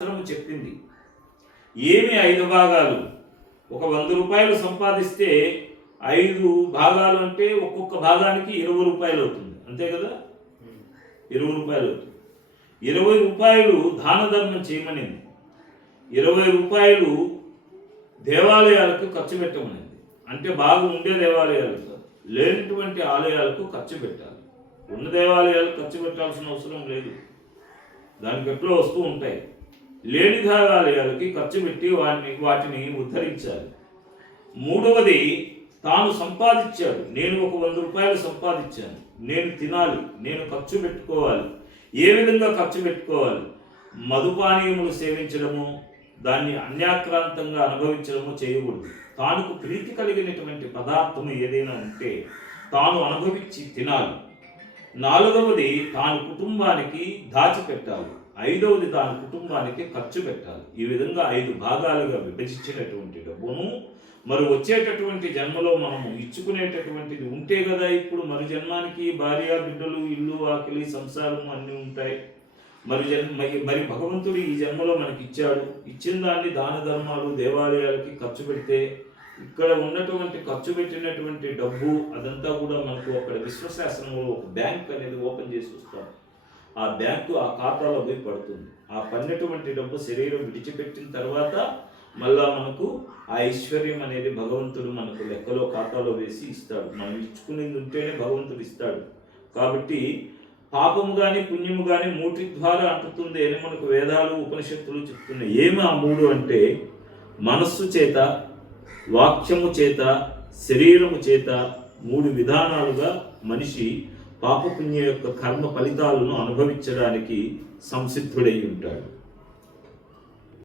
శాస్త్రము చెప్పింది. ఏమి 5 భాగాలు? ఒక 100 రూపాయలు సంపాదిస్తే 5 భాగాలు అంటే ఒక్కొక్క భాగానికి 20 రూపాయలు అవుతుంది, అంతే కదా? 20 రూపాయలు అవుతుంది. 20 రూపాయలు దాన ధర్మం చేయమనింది, 20 రూపాయలు దేవాలయాలకు ఖర్చు పెట్టమనింది. అంటే బాగా ఉండే దేవాలయాలు కాదు, లేనటువంటి ఆలయాలకు ఖర్చు పెట్టాలి. ఉన్న దేవాలయాలకు ఖర్చు పెట్టాల్సిన అవసరం లేదు, దానికి ఎట్లో వస్తూ ఉంటాయి. లేని దేవాలయాలకి ఖర్చు పెట్టి వాటిని ఉద్ధరించాలి. మూడవది, తాను సంపాదించాడు. నేను ఒక 100 రూపాయలు సంపాదించాను, నేను తినాలి, నేను ఖర్చు పెట్టుకోవాలి. ఏ విధంగా ఖర్చు పెట్టుకోవాలి? మధుపానీయములు సేవించడము, దాన్ని అన్యాక్రాంతంగా అనుభవించడము చేయకూడదు. తానుకు ప్రీతి కలిగినటువంటి పదార్థము ఏదైనా ఉంటే తాను అనుభవించి తినాలి. 4వది, తాను కుటుంబానికి దాచిపెట్టాలి. 5వది, తాను కుటుంబానికి ఖర్చు పెట్టాలి. ఈ విధంగా 5 భాగాలుగా విభజించినటువంటి డబ్బును మరి వచ్చేటటువంటి జన్మలో మనము ఇచ్చుకునేటటువంటిది ఉంటే కదా. ఇప్పుడు మరి జన్మానికి భార్య బిడ్డలు, ఇల్లు, ఆకలి, సంసారం అన్నీ ఉంటాయి. మరి భగవంతుడు ఈ జన్మలో మనకి ఇచ్చాడు. ఇచ్చిన దాన్ని దాన ధర్మాలు, దేవాలయాలకి ఖర్చు పెడితే ఇక్కడ ఉన్నటువంటి ఖర్చు పెట్టినటువంటి డబ్బు అదంతా కూడా మనకు అక్కడ విశ్వశాస్త్రంలో ఒక బ్యాంక్ అనేది ఓపెన్ చేసి వస్తాం. ఆ బ్యాంకు ఆ ఖాతాలో పోయి పడుతుంది. ఆ పడినటువంటి డబ్బు శరీరం విడిచిపెట్టిన తర్వాత మళ్ళా మనకు ఆ ఐశ్వర్యం అనేది భగవంతుడు మనకు లెక్కలో ఖాతాలో వేసి ఇస్తాడు. మనం ఇచ్చుకునేది ఉంటేనే భగవంతుడు ఇస్తాడు. కాబట్టి పాపము కానీ పుణ్యము కానీ 3 ద్వారా అంటుతుంది అని మనకు వేదాలు, ఉపనిషత్తులు చెప్తున్నాయి. ఏమి ఆ 3 అంటే మనస్సు చేత, వాక్యము చేత, శరీరము చేత 3 విధానాలుగా మనిషి పాపపుణ్య యొక్క కర్మ ఫలితాలను అనుభవించడానికి సంసిద్ధుడై ఉంటాడు.